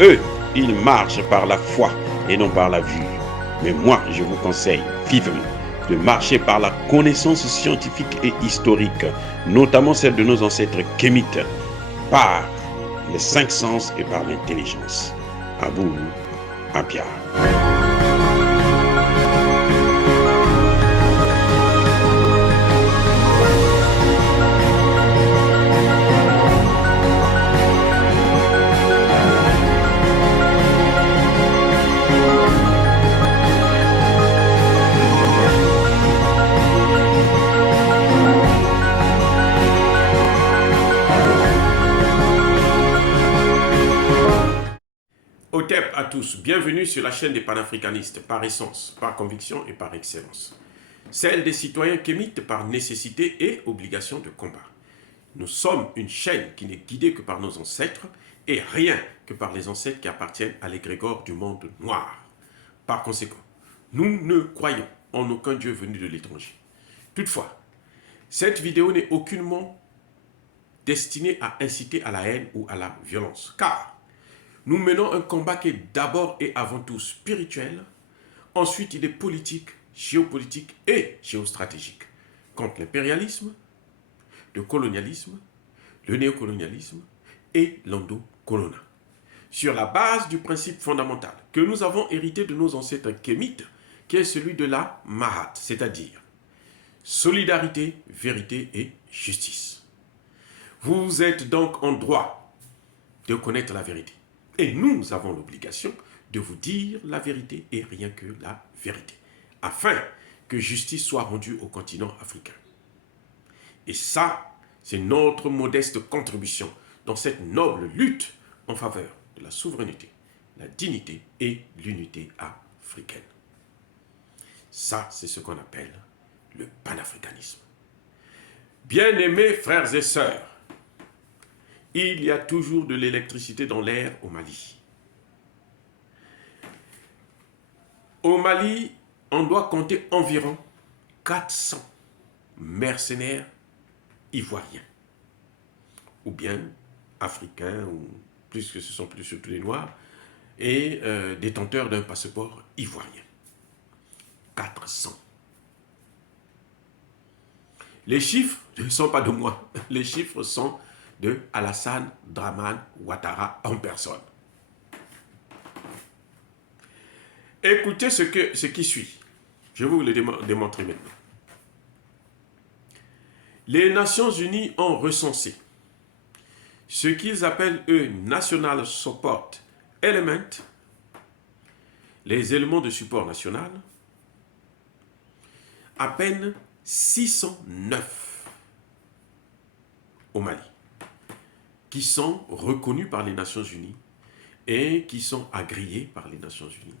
Eux, ils marchent par la foi et non par la vue. Mais moi, je vous conseille vivement de marcher par la connaissance scientifique et historique, notamment celle de nos ancêtres kémites, par les cinq sens et par l'intelligence. Abou Apia. Otep à tous, bienvenue sur la chaîne des panafricanistes, par essence, par conviction et par excellence. Celle des citoyens kémites par nécessité et obligation de combat. Nous sommes une chaîne qui n'est guidée que par nos ancêtres et rien que par les ancêtres qui appartiennent à l'égrégore du monde noir. Par conséquent, nous ne croyons en aucun Dieu venu de l'étranger. Toutefois, cette vidéo n'est aucunement destinée à inciter à la haine ou à la violence, car nous menons un combat qui est d'abord et avant tout spirituel, ensuite il est politique, géopolitique et géostratégique, contre l'impérialisme, le colonialisme, le néocolonialisme et l'endocolona. Sur la base du principe fondamental que nous avons hérité de nos ancêtres kémites, qui est celui de la Mahat, c'est-à-dire solidarité, vérité et justice. Vous êtes donc en droit de connaître la vérité. Et nous avons l'obligation de vous dire la vérité et rien que la vérité, afin que justice soit rendue au continent africain. Et ça, c'est notre modeste contribution dans cette noble lutte en faveur de la souveraineté, la dignité et l'unité africaine. Ça, c'est ce qu'on appelle le panafricanisme. Bien-aimés frères et sœurs, il y a toujours de l'électricité dans l'air au Mali. Au Mali, on doit compter environ 400 mercenaires ivoiriens, ou bien africains, ou plus que ce sont plus surtout les noirs, et détenteurs d'un passeport ivoirien. 400. Les chiffres ne sont pas de moi, les chiffres sont de Alassane Dramane Ouattara en personne. Écoutez ce qui suit. Je vais vous le démontrer maintenant. Les Nations Unies ont recensé ce qu'ils appellent, eux, National Support Element, les éléments de support national, à peine 609 au Mali, qui sont reconnus par les Nations Unies et qui sont agréés par les Nations Unies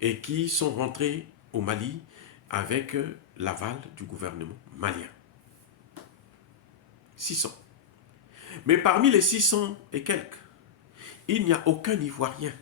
et qui sont rentrés au Mali avec l'aval du gouvernement malien. 600. Mais parmi les 600 et quelques, il n'y a aucun Ivoirien.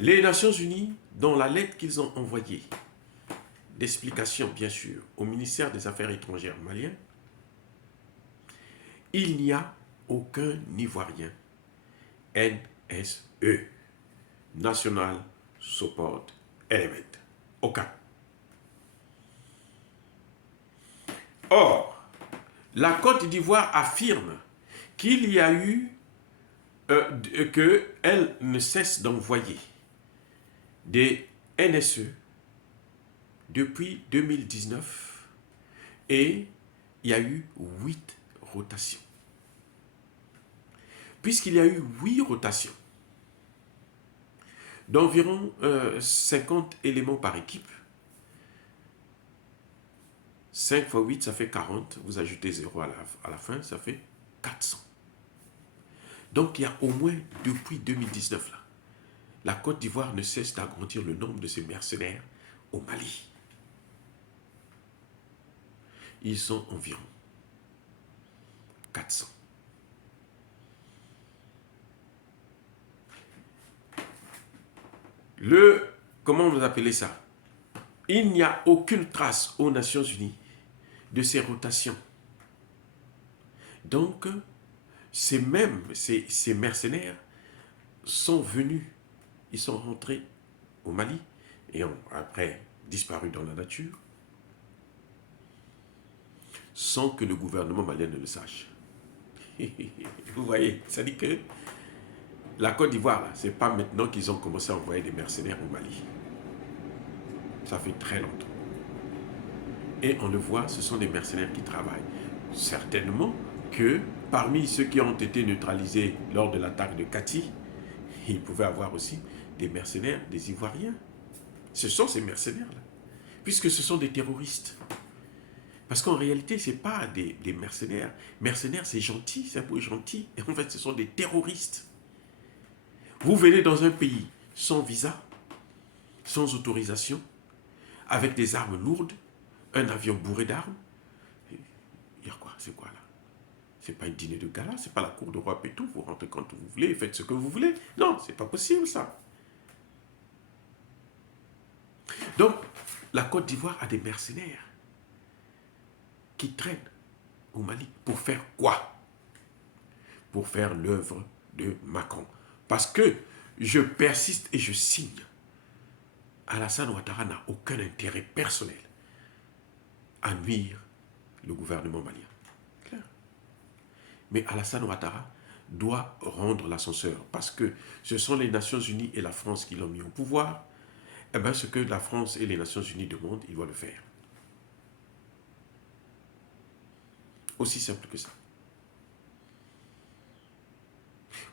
Les Nations Unies, dans la lettre qu'ils ont envoyée, d'explication bien sûr, au ministère des Affaires étrangères malien, il n'y a aucun Ivoirien NSE, National Support Element. Aucun. Or, la Côte d'Ivoire affirme qu'il y a eu, qu'elle ne cesse d'envoyer des NSE depuis 2019 et il y a eu 8 rotations. Puisqu'il y a eu 8 rotations d'environ 50 éléments par équipe, 5 fois 8, ça fait 40. Vous ajoutez 0 à la fin, ça fait 400. Donc, il y a au moins, depuis 2019, là, la Côte d'Ivoire ne cesse d'agrandir le nombre de ses mercenaires au Mali. Ils sont environ 400. Comment vous appelez ça? Il n'y a aucune trace aux Nations Unies de ces rotations. Donc, ces mercenaires sont venus, ils sont rentrés au Mali et ont après disparu dans la nature sans que le gouvernement malien ne le sache. Vous voyez, ça dit que la Côte d'Ivoire, ce n'est pas maintenant qu'ils ont commencé à envoyer des mercenaires au Mali. Ça fait très longtemps. Et on le voit, ce sont des mercenaires qui travaillent. Certainement que parmi ceux qui ont été neutralisés lors de l'attaque de Kati, il pouvait y avoir aussi des mercenaires, des Ivoiriens. Ce sont ces mercenaires-là, puisque ce sont des terroristes. Parce qu'en réalité, ce n'est pas des mercenaires. Mercenaires, c'est gentil, c'est un peu gentil. Et en fait, ce sont des terroristes. Vous venez dans un pays sans visa, sans autorisation, avec des armes lourdes, un avion bourré d'armes. Il y a quoi? C'est quoi là? C'est pas une dîner de gala, c'est pas la cour de roi Pétou, vous rentrez quand vous voulez, faites ce que vous voulez. Non, c'est pas possible ça. Donc, la Côte d'Ivoire a des mercenaires qui traînent au Mali. Pour faire quoi? Pour faire l'œuvre de Macron. Parce que je persiste et je signe. Alassane Ouattara n'a aucun intérêt personnel à nuire le gouvernement malien. Clair. Mais Alassane Ouattara doit rendre l'ascenseur parce que ce sont les Nations Unies et la France qui l'ont mis au pouvoir. Eh bien, ce que la France et les Nations Unies demandent, il doit le faire. Aussi simple que ça.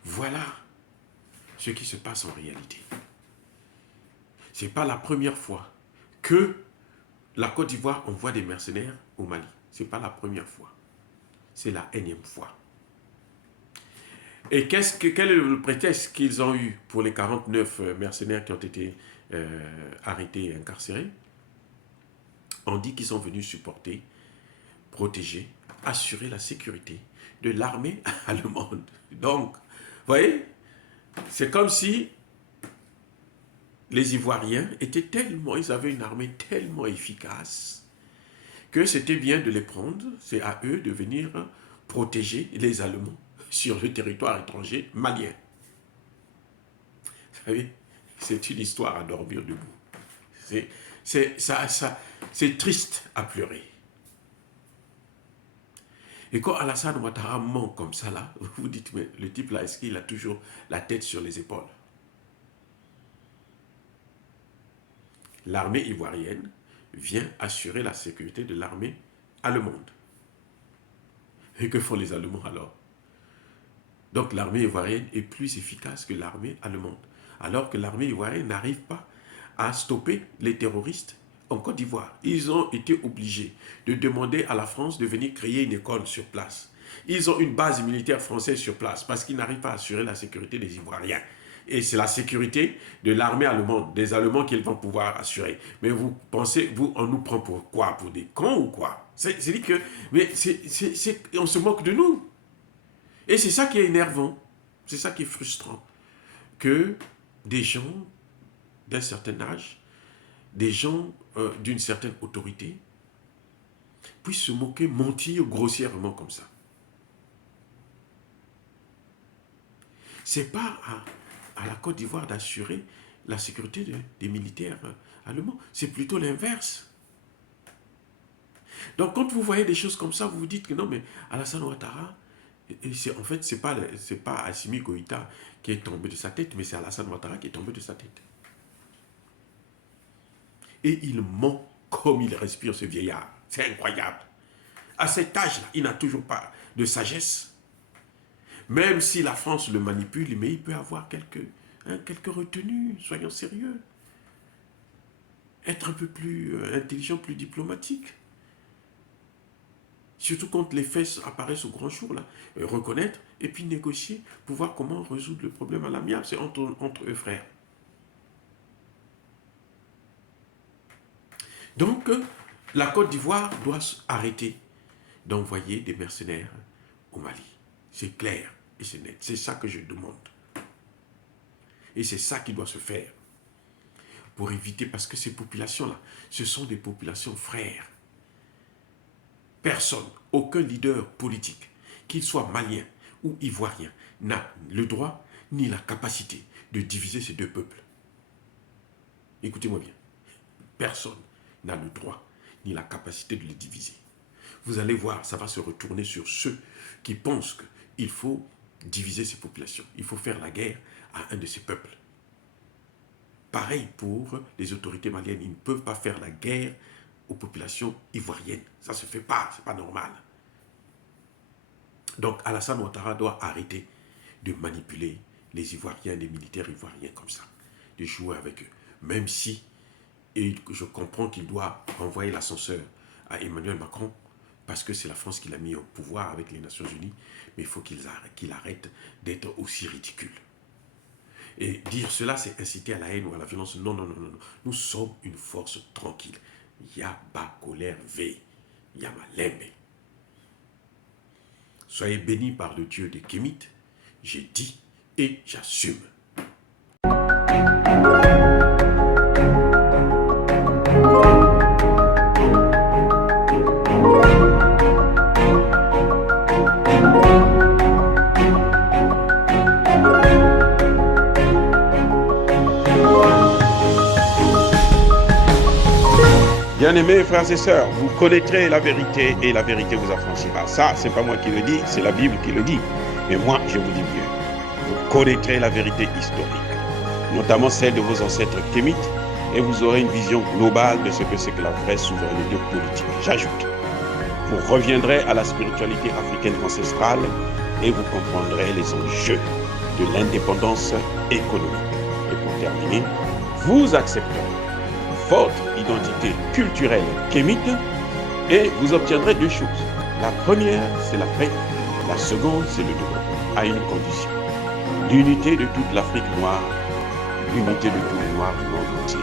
Voilà ce qui se passe en réalité. Ce n'est pas la première fois que la Côte d'Ivoire envoie des mercenaires au Mali. Ce n'est pas la première fois. C'est la énième fois. Et quel est le prétexte qu'ils ont eu pour les 49 mercenaires qui ont été arrêtés et incarcérés? On dit qu'ils sont venus supporter, protéger, assurer la sécurité de l'armée allemande. Donc, vous voyez, c'est comme si les Ivoiriens étaient tellement, ils avaient une armée tellement efficace que c'était bien de les prendre, c'est à eux de venir protéger les Allemands sur le territoire étranger malien. Vous savez, c'est une histoire à dormir debout. C'est triste à pleurer. Et quand Alassane Ouattara ment comme ça, là, vous vous dites, mais le type là, est-ce qu'il a toujours la tête sur les épaules? L'armée ivoirienne vient assurer la sécurité de l'armée allemande. Et que font les Allemands alors? Donc l'armée ivoirienne est plus efficace que l'armée allemande. Alors que l'armée ivoirienne n'arrive pas à stopper les terroristes en Côte d'Ivoire. Ils ont été obligés de demander à la France de venir créer une école sur place. Ils ont une base militaire française sur place parce qu'ils n'arrivent pas à assurer la sécurité des Ivoiriens. Et c'est la sécurité de l'armée allemande, des Allemands qu'ils vont pouvoir assurer. Mais vous pensez, on nous prend pour quoi? Pour des cons ou quoi? C'est-à-dire que, mais on se moque de nous. Et c'est ça qui est énervant, c'est ça qui est frustrant. Que des gens d'un certain âge, des gens d'une certaine autorité, puissent se moquer, mentir grossièrement comme ça. C'est pas à la Côte d'Ivoire d'assurer la sécurité des militaires allemands. C'est plutôt l'inverse. Donc quand vous voyez des choses comme ça, vous vous dites que non, mais Alassane Ouattara, en fait, ce n'est pas Assimi Goïta qui est tombé de sa tête, mais c'est Alassane Ouattara qui est tombé de sa tête. Et il ment comme il respire, ce vieillard. C'est incroyable. À cet âge-là, il n'a toujours pas de sagesse. Même si la France le manipule, mais il peut avoir quelques retenues, soyons sérieux. Être un peu plus intelligent, plus diplomatique. Surtout quand les faits apparaissent au grand jour, là. Reconnaître et puis négocier pour voir comment résoudre le problème à l'amiable. C'est entre eux frères. Donc, la Côte d'Ivoire doit arrêter d'envoyer des mercenaires au Mali. C'est clair et c'est net. C'est ça que je demande. Et c'est ça qui doit se faire. Pour éviter, parce que ces populations-là, ce sont des populations frères. Personne, aucun leader politique, qu'il soit malien ou Ivoirien n'a le droit ni la capacité de diviser ces deux peuples. Écoutez-moi bien. Personne n'a le droit ni la capacité de les diviser. Vous allez voir, ça va se retourner sur ceux qui pensent qu'il faut diviser ces populations. Il faut faire la guerre à un de ces peuples. Pareil pour les autorités maliennes. Ils ne peuvent pas faire la guerre aux populations ivoiriennes. Ça ne se fait pas, ce n'est pas normal. Donc Alassane Ouattara doit arrêter de manipuler les Ivoiriens, les militaires ivoiriens comme ça, de jouer avec eux. Même si, et je comprends qu'il doit renvoyer l'ascenseur à Emmanuel Macron, parce que c'est la France qui l'a mis au pouvoir avec les Nations Unies, mais il faut qu'il arrête d'être aussi ridicule. Et dire cela, c'est inciter à la haine ou à la violence. Non, non, non, non. Nous sommes une force tranquille. Yaba colère V. Yamalembe. Soyez bénis par le Dieu des Kémites. J'ai dit et j'assume. Bien-aimés frères et sœurs, vous connaîtrez la vérité et la vérité vous affranchira. Ça, c'est pas moi qui le dis, c'est la Bible qui le dit. Mais moi, je vous dis mieux. Vous connaîtrez la vérité historique, notamment celle de vos ancêtres kémites, et vous aurez une vision globale de ce que c'est que la vraie souveraineté politique. J'ajoute, vous reviendrez à la spiritualité africaine ancestrale et vous comprendrez les enjeux de l'indépendance économique. Et pour terminer, vous accepterez votre identité culturelle kémite et vous obtiendrez deux choses. La première, c'est la paix. La seconde, c'est le développement, à une condition. L'unité de toute l'Afrique noire, l'unité de tous les Noirs du monde entier.